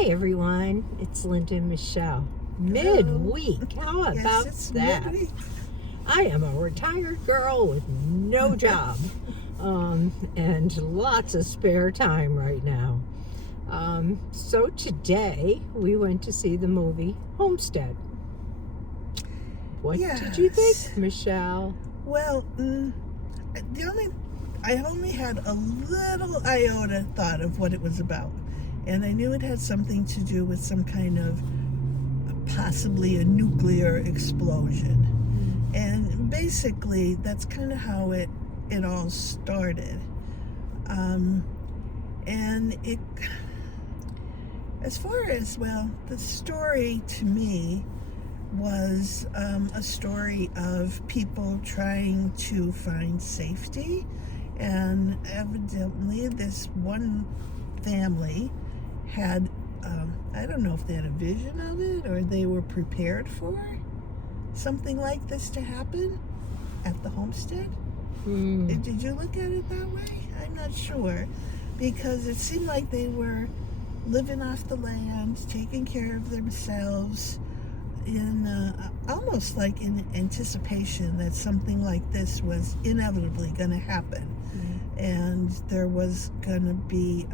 Hi everyone, it's Linda and Michelle. Midweek, how about that? Midweek. I am a retired girl with no job and lots of spare time right now. So today we went to see the movie Homestead. What did you think, Michelle? Well, I only had a little iota thought of what it was about. And I knew it had something to do with some kind of possibly a nuclear explosion. And basically, that's kind of how it all started. And it, as far as, the story to me was a story of people trying to find safety. And evidently, this one family had, I don't know if they had a vision of it or they were prepared for something like this to happen at the homestead. Did you look at it that way? I'm not sure, because it seemed like they were living off the land, taking care of themselves, in almost like in anticipation that something like this was inevitably going to happen. And there was going to be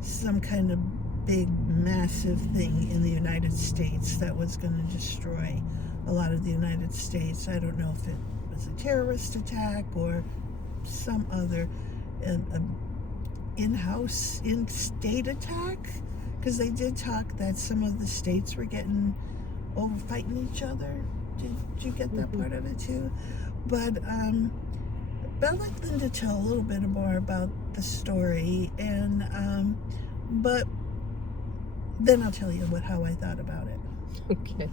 some kind of big, massive thing in the United States that was going to destroy a lot of the United States. I don't know if it was a terrorist attack or some other in-state attack, because they did talk that some of the states were getting over fighting each other. Did you get that part of it too? But I'd like them to tell a little bit more about the story, and but then I'll tell you how I thought about it. Okay.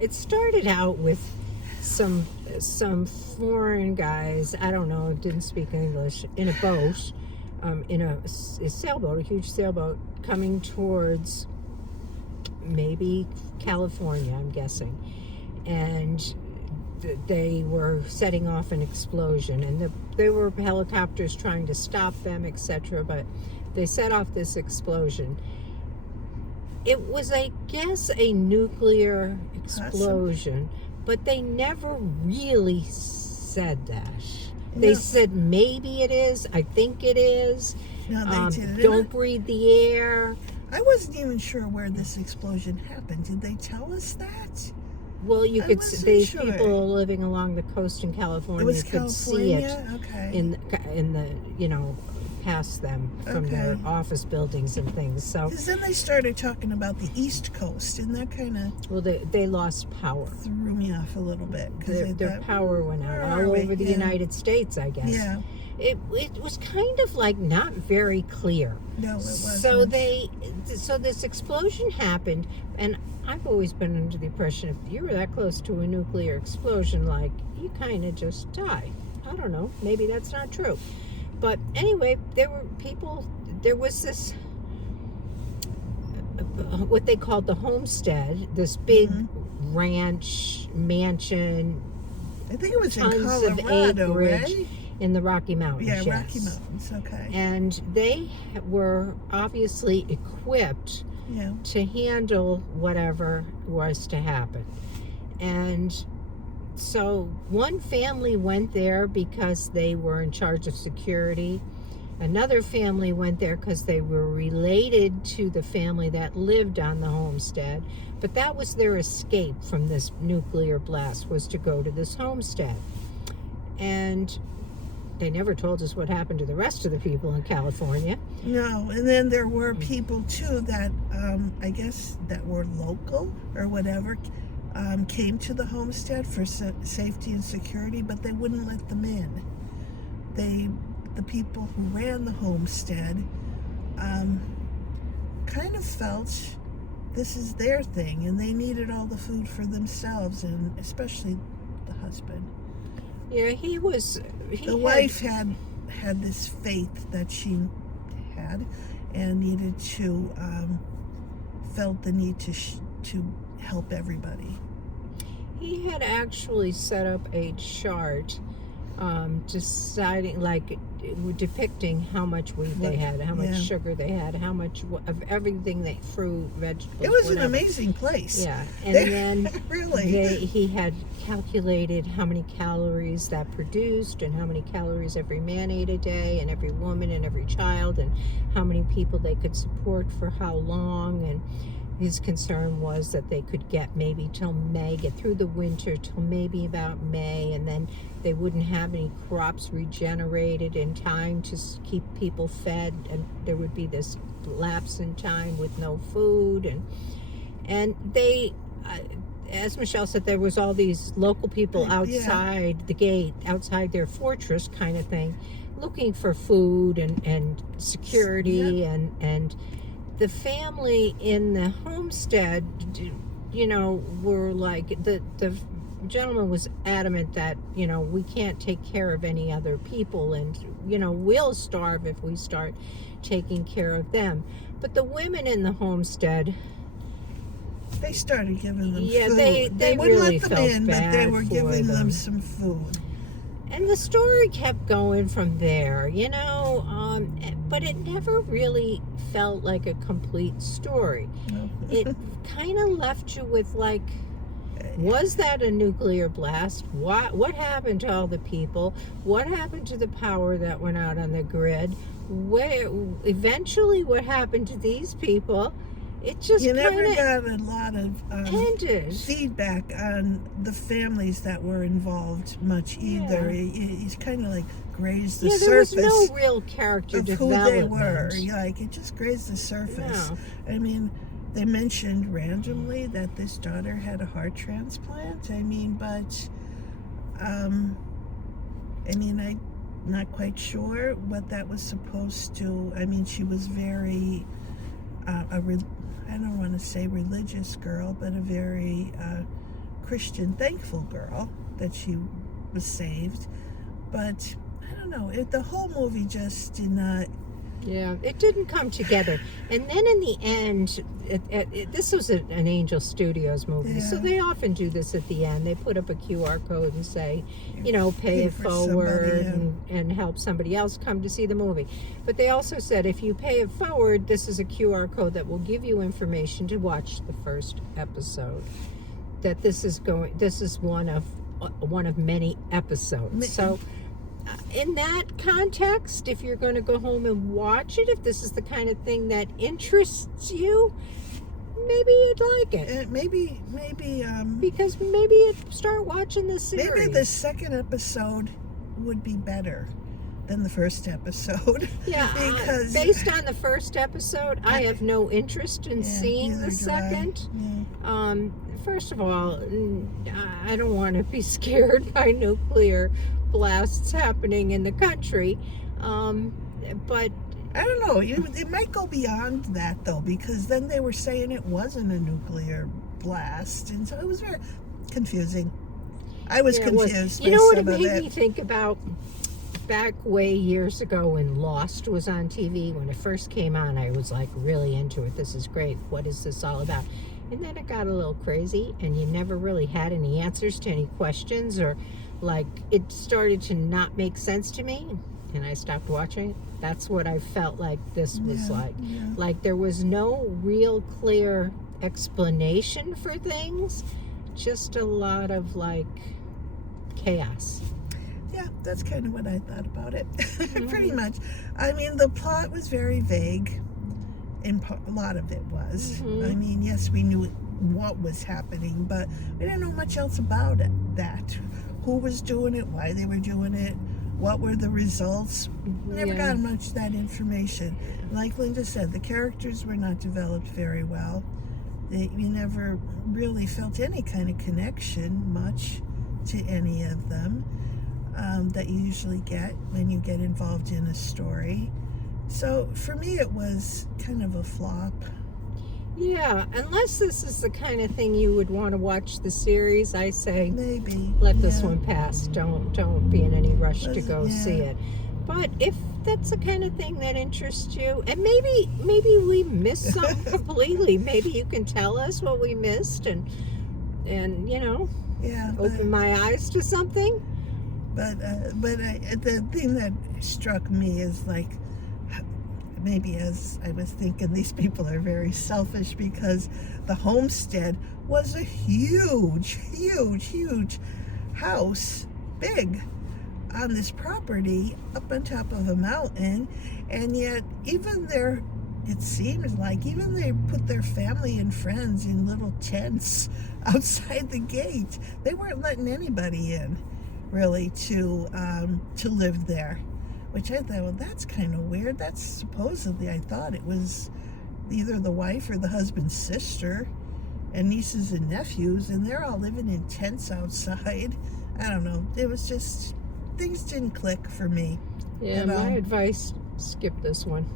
It started out with some foreign guys, I don't know, didn't speak English, in a boat, in a sailboat, a huge sailboat, coming towards maybe California, I'm guessing. And they were setting off an explosion, and there were helicopters trying to stop them, etc., but they set off this explosion. It was, I guess, a nuclear explosion, but they never really said that. They said maybe it is, I think it is. No, they didn't. Don't breathe the air. I wasn't even sure where this explosion happened. Did they tell us that? Well, you could see these people living along the coast in California could see it in the past them from their office buildings and things. So because then they started talking about the East Coast, and that kind of they lost power. Threw me off a little bit because their power went out all over the United States, I guess. Yeah. It was kind of like not very clear. No, it wasn't. So this explosion happened, and I've always been under the impression if you were that close to a nuclear explosion, like, you kind of just die. I don't know. Maybe that's not true. But anyway, there was this, what they called the homestead, this big ranch, mansion. I think it was in tons of Colorado, acreage right? In the Rocky Mountains. Yeah, yes. Rocky Mountains, okay. And they were obviously equipped to handle whatever was to happen. And so one family went there because they were in charge of security. Another family went there because they were related to the family that lived on the homestead. But that was their escape from this nuclear blast, was to go to this homestead. And they never told us what happened to the rest of the people in California. No, and then there were people too that I guess that were local or whatever, came to the homestead for safety and security, but they wouldn't let them in. The people who ran the homestead kind of felt this is their thing, and they needed all the food for themselves, and especially the husband. Yeah, the wife had this faith that she had, and needed to felt the need to help everybody. He had actually set up a chart, deciding, like, depicting how much wheat they had, how much Yeah. sugar they had, how much of everything, they fruit, vegetables. It was whatever. an amazing place. Yeah, and then Really. he had calculated how many calories that produced, and how many calories every man ate a day, and every woman and every child, and how many people they could support for how long. And his concern was that they could get maybe till May, get through the winter till maybe about May, and then they wouldn't have any crops regenerated in time to keep people fed, and there would be this lapse in time with no food. And they, as Michelle said, there was all these local people outside the gate, outside their fortress kind of thing, looking for food and security. And the family in the homestead, were like, the gentleman was adamant that, we can't take care of any other people, and, we'll starve if we start taking care of them. But the women in the homestead, they started giving them yeah, food. they wouldn't really let them felt in, but they bad were for giving them them. some food. And the story kept going from there, but it never really felt like a complete story. No. It kind of left you with, like, was that a nuclear blast? What happened to all the people? What happened to the power that went out on the grid? Eventually, what happened to these people? It just You never kind got a lot of ended. feedback on the families that were involved much either. Yeah. It's kind of like grazed the There surface was no real character of who development. they were. Like, it just grazed the surface. No. I mean, they mentioned randomly that this daughter had a heart transplant. But I'm not quite sure what that was supposed to. She was very I don't want to say religious girl, but a very Christian, thankful girl that she was saved. But I don't know. The whole movie just did not. Yeah, it didn't come together. And then in the end, this was an Angel Studios movie, so they often do this at the end. They put up a QR code and say, pay it forward and help somebody else come to see the movie. But they also said, if you pay it forward, this is a QR code that will give you information to watch the first episode. That this is one of many episodes. So in that context, if you're going to go home and watch it, if this is the kind of thing that interests you, maybe you'd like it. Maybe Because maybe you'd start watching the series. maybe the second episode would be better than the first episode. Yeah, because based on the first episode, I have no interest in seeing the neither do second. I. Yeah. First of all, I don't want to be scared by nuclear blasts happening in the country, but I don't know. It might go beyond that, though, because then they were saying it wasn't a nuclear blast, and so it was very confusing. I was confused. You know what it made me think about? Back way years ago when Lost was on TV, when it first came on, I was like really into it. This is great. What is this all about? And then it got a little crazy, and you never really had any answers to any questions, or like it started to not make sense to me, and I stopped watching. That's what I felt like this was like. Yeah. Like there was no real clear explanation for things, just a lot of like chaos. Yeah, that's kind of what I thought about it. Pretty much. The plot was very vague. A lot of it was. Yes, we knew what was happening, but we didn't know much else about that. Who was doing it, why they were doing it, what were the results. We never got much of that information. Like Linda said, the characters were not developed very well. You never really felt any kind of connection much to any of them that you usually get when you get involved in a story. So for me, it was kind of a flop. Yeah, unless this is the kind of thing you would want to watch the series, I say Maybe let this one pass. Don't be in any rush to go see it. But if that's the kind of thing that interests you, and maybe we missed something completely. Maybe you can tell us what we missed and open my eyes to something. The thing that struck me is like, maybe as I was thinking, these people are very selfish because the homestead was a huge house, big, on this property up on top of a mountain, and yet it seems like even they put their family and friends in little tents outside the gate. They weren't letting anybody in, really, to live there, which I thought, well, that's kind of weird. That's supposedly, I thought it was either the wife or the husband's sister and nieces and nephews, and they're all living in tents outside. I don't know. It was just, things didn't click for me. Yeah, my advice, skip this one.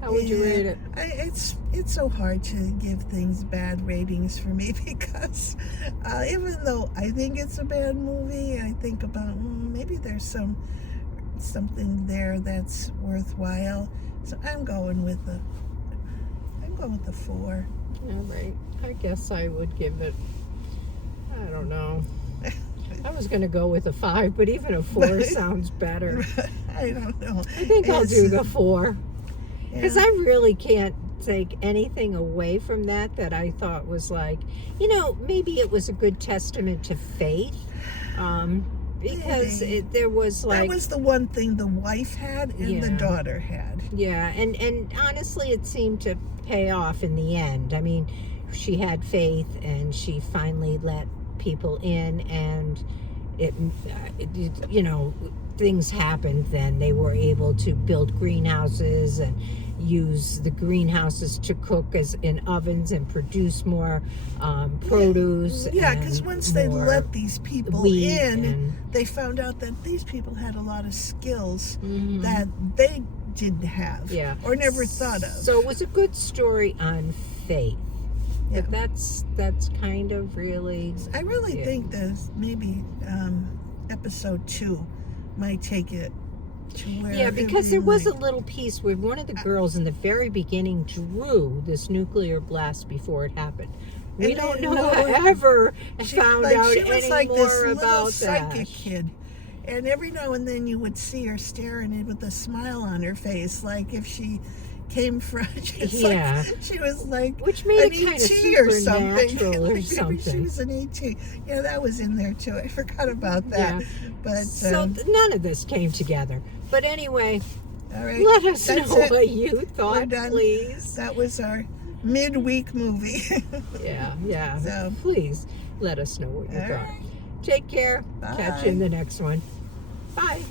How would you rate it? It's so hard to give things bad ratings for me because even though I think it's a bad movie, I think about maybe there's something there that's worthwhile. So I'm going with the 4. All right. I guess I would give it, I don't know. I was going to go with a 5, but even a 4 sounds better. I don't know. I think I'll do the 4. Because I really can't take anything away from that I thought was like, maybe it was a good testament to faith. Because there was like... That was the one thing the wife had and the daughter had. Yeah, and honestly, it seemed to pay off in the end. I mean, she had faith and she finally let people in, and things happened then. They were able to build greenhouses and use the greenhouses to cook as in ovens and produce more produce. Yeah, because once they let these people in, they found out that these people had a lot of skills that they didn't have or never thought of. So it was a good story on faith. Yeah. But that's kind of really... I really think that maybe episode 2 might take it to where... Yeah, because there was a little piece where one of the girls in the very beginning drew this nuclear blast before it happened. We don't know ever found out any more about that. Psychic kid. And every now and then you would see her staring with a smile on her face, like if she came from... like she was like which made it kind of supernatural or something. Maybe she was an ET. Yeah, that was in there too. I forgot about that. Yeah. But so none of this came together. But anyway, all right, let us know what you thought, please. That was our midweek movie. yeah. So please let us know what you thought. Right. Take care. Bye. Catch you in the next one. Bye.